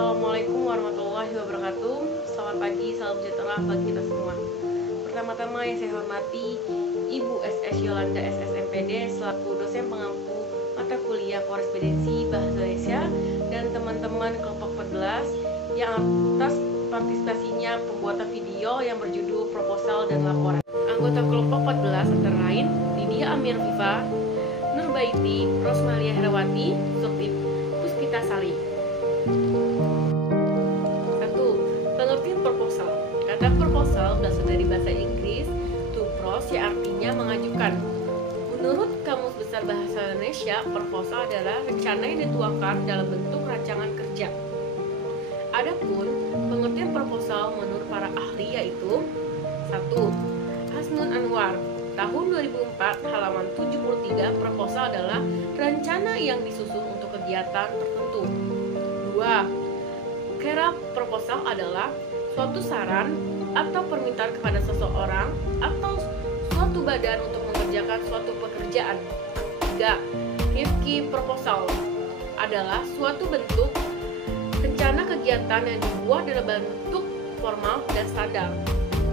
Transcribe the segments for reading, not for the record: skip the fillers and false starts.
Assalamualaikum warahmatullahi wabarakatuh. Selamat pagi, salam sejahtera bagi kita semua. Pertama-tama yang saya hormati Ibu SS Yolanda SSMPD selaku dosen pengampu mata kuliah korespondensi Bahasa Indonesia dan teman-teman kelompok 14 yang atas partisipasinya pembuatan video yang berjudul proposal dan laporan. Anggota kelompok 14 antara lain Lydia Amir Viva, Nurbaiti, Rosmalia Herawati, Zulkif Puspita Sari. 1. Pengertian proposal. Kata proposal berasal dari bahasa Inggris to pros yang artinya mengajukan. Menurut Kamus Besar Bahasa Indonesia, proposal adalah rencana yang dituangkan dalam bentuk rancangan kerja. Adapun pengertian proposal menurut para ahli yaitu 1. Hasnun Anwar, tahun 2004, halaman 73, proposal adalah rencana yang disusun untuk kegiatan tertentu. 2. Kera proposal adalah suatu saran atau permintaan kepada seseorang atau suatu badan untuk mengerjakan suatu pekerjaan. 3. Rifki proposal adalah suatu bentuk rencana kegiatan yang dibuat dalam bentuk formal dan standar.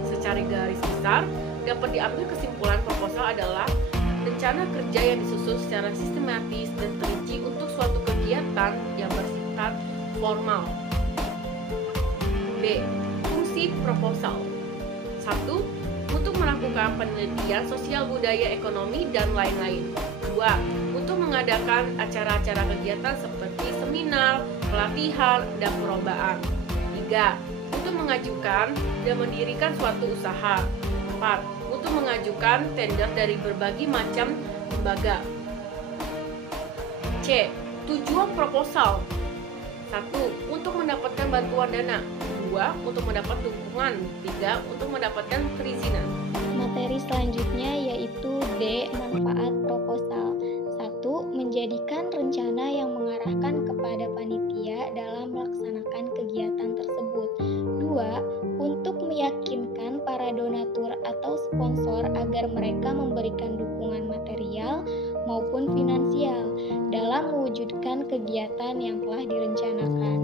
Secara garis besar, dapat diambil kesimpulan proposal adalah rencana kerja yang disusun secara sistematis dan terinci untuk suatu kegiatan yang bersifat formal. B. Fungsi proposal. 1. Untuk melakukan penelitian sosial budaya ekonomi dan lain-lain. 2. Untuk mengadakan acara-acara kegiatan seperti seminar, pelatihan, dan perlombaan. 3. Untuk mengajukan dan mendirikan suatu usaha. 4. Untuk mengajukan tender dari berbagai macam lembaga. C. Tujuan proposal. 1. Untuk mendapatkan bantuan dana. 2. Untuk mendapat dukungan. 3. Untuk mendapatkan perizinan. Materi selanjutnya yaitu D. Manfaat proposal. 1. Menjadikan rencana yang mengarahkan kepada panitia dalam melaksanakan kegiatan tersebut. 2. Untuk meyakinkan para donatur atau sponsor agar mereka memberikan dukungan material maupun finansial dalam mewujudkan kegiatan yang telah direncanakan.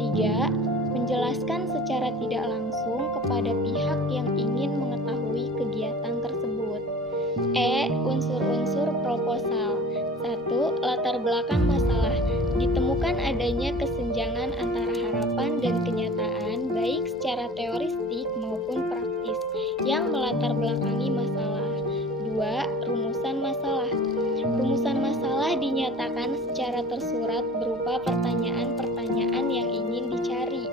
3. Menjelaskan secara tidak langsung kepada pihak yang ingin mengetahui kegiatan tersebut. E. Unsur-unsur proposal. 1. Latar belakang masalah. Ditemukan adanya kesenjangan antara harapan dan kenyataan baik secara teoristik maupun praktis yang melatar belakangi masalah. 2. Rumusan masalah. Rumusan masalah dinyatakan secara tersurat berupa pertanyaan-pertanyaan yang ingin dicari.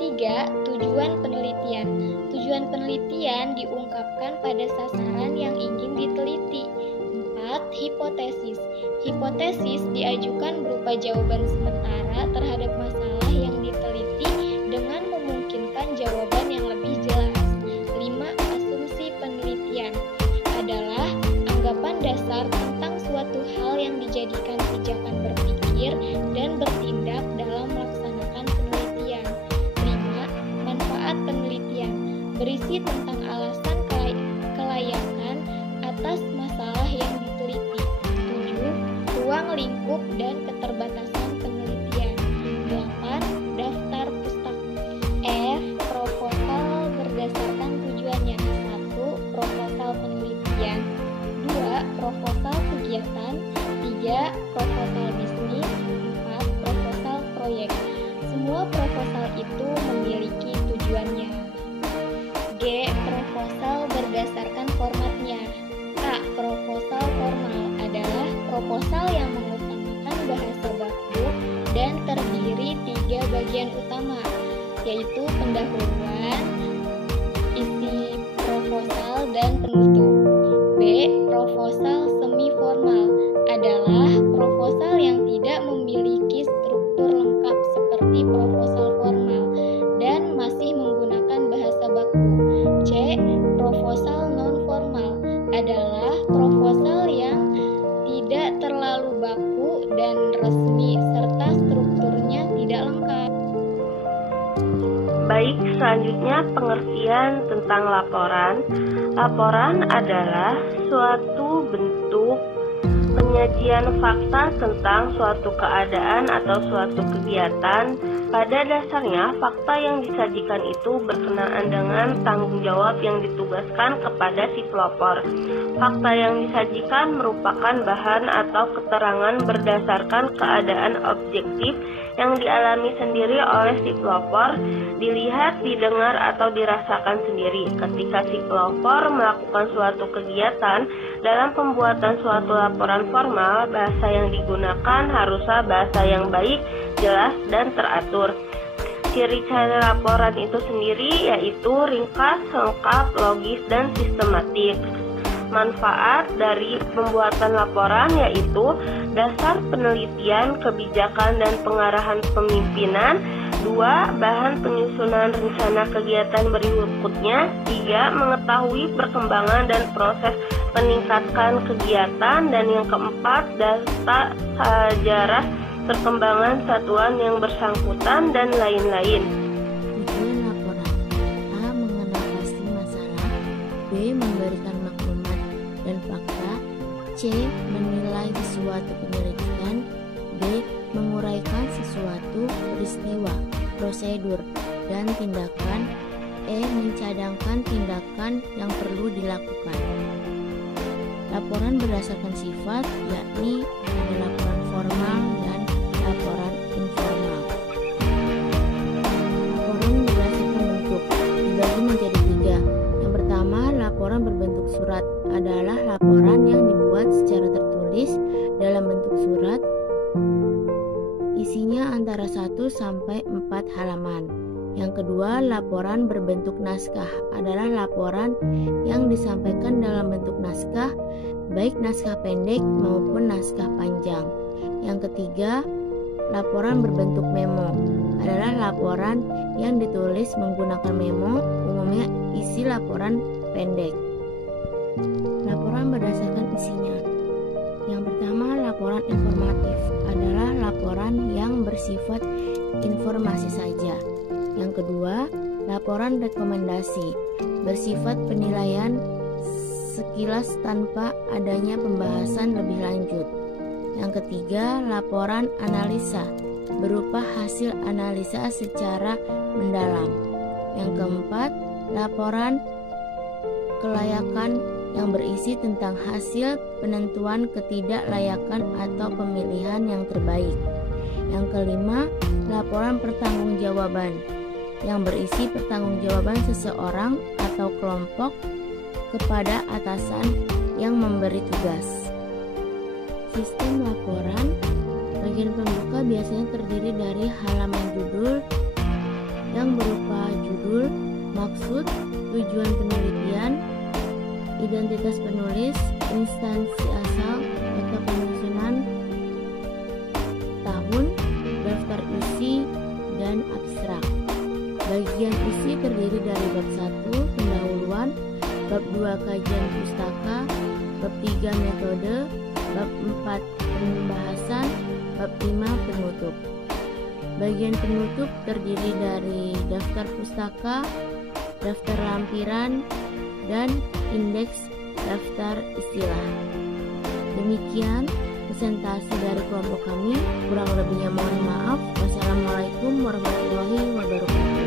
3. Tujuan penelitian. Tujuan penelitian diungkapkan pada sasaran yang ingin diteliti. 4. Hipotesis. Hipotesis diajukan berupa jawaban sementara terhadap masalah yang diteliti dengan memungkinkan jawaban yang lebih jelas. 5. Asumsi penelitian adalah anggapan dasar tentang suatu hal yang dijadikan pijakan berpikir dan bertindak dalam melaksanakan penelitian. 5. Manfaat penelitian berisi tentang alasan kelayakan atas masalah yang diteliti. 7. Ruang lingkup dan keterbatasan penelitian. 8. Daftar pustaka. F. Proposal berdasarkan tujuannya. 1. Proposal penelitian. 2. Proposal kegiatan. 3. Proposal bisnis. 4. Proposal proyek. Semua proposal itu memiliki tujuannya. G. Proposal berdasarkan formatnya. A. Proposal formal adalah proposal yang mengutamakan bahasa baku dan terdiri 3 bagian utama, yaitu pendahuluan, isi proposal, dan penutup. B. Proposal semi formal adalah proposal yang tidak memiliki struktur lengkap seperti proposal formal dan masih menggunakan bahasa baku. C. Proposal non formal adalah proposal yang tidak terlalu baku dan resmi serta strukturnya tidak lengkap. Baik, selanjutnya pengertian tentang laporan. Laporan adalah suatu bentuk penyajian fakta tentang suatu keadaan atau suatu kegiatan Pada dasarnya, fakta yang disajikan itu berkenaan dengan tanggung jawab yang ditugaskan kepada si pelopor. Fakta yang disajikan merupakan bahan atau keterangan berdasarkan keadaan objektif yang dialami sendiri oleh si pelopor, dilihat, didengar, atau dirasakan sendiri. Ketika si pelopor melakukan suatu kegiatan dalam pembuatan suatu laporan formal, bahasa yang digunakan haruslah bahasa yang baik, jelas, dan teratur. Ciri-ciri laporan itu sendiri yaitu ringkas, lengkap, logis, dan sistematis. Manfaat dari pembuatan laporan yaitu dasar penelitian, kebijakan, dan pengarahan pemimpinan. 2. Bahan penyusunan rencana kegiatan berikutnya. 3. Mengetahui perkembangan dan proses peningkatan kegiatan. Dan yang keempat, data sejarah perkembangan satuan yang bersangkutan, dan lain-lain. Tujuan laporan: A. Menganalisis masalah, B. Memberikan maklumat dan fakta, C. Menilai sesuatu penyelidikan, D. Menguraikan sesuatu peristiwa, prosedur, dan tindakan, E. Mencadangkan tindakan yang perlu dilakukan. Laporan berdasarkan sifat, yakni ada laporan formal dan laporan informal. Laporan berdasarkan bentuk dibagi menjadi 3. Yang pertama, laporan berbentuk surat adalah laporan yang dibuat secara tertulis dalam bentuk surat, isinya antara 1 sampai 4 halaman. Yang kedua, laporan berbentuk naskah adalah laporan yang disampaikan dalam bentuk naskah, baik naskah pendek maupun naskah panjang. Yang ketiga, laporan berbentuk memo adalah laporan yang ditulis menggunakan memo, umumnya isi laporan pendek. Laporan berdasarkan isinya. Yang pertama, laporan informatif adalah laporan yang bersifat informasi saja. Yang kedua, laporan rekomendasi bersifat penilaian sekilas tanpa adanya pembahasan lebih lanjut. Yang ketiga, laporan analisa berupa hasil analisa secara mendalam. Yang keempat, laporan kelayakan yang berisi tentang hasil penentuan ketidaklayakan atau pemilihan yang terbaik. Yang kelima, laporan pertanggungjawaban yang berisi pertanggungjawaban seseorang atau kelompok kepada atasan yang memberi tugas. Sistem laporan, bagian pembuka biasanya terdiri dari halaman judul yang berupa judul, maksud, tujuan penelitian, identitas penulis, instansi asal atau penyusunan, tahun, daftar isi, dan abstrak. Bagian isi terdiri dari bab 1 pendahuluan, bab 2 kajian pustaka, bab 3 metode, bab 4 pembahasan, bab 5 penutup. Bagian penutup terdiri dari daftar pustaka, daftar lampiran, dan indeks daftar istilah. Demikian presentasi dari kelompok kami. Kurang lebihnya mohon maaf. Wassalamualaikum warahmatullahi wabarakatuh.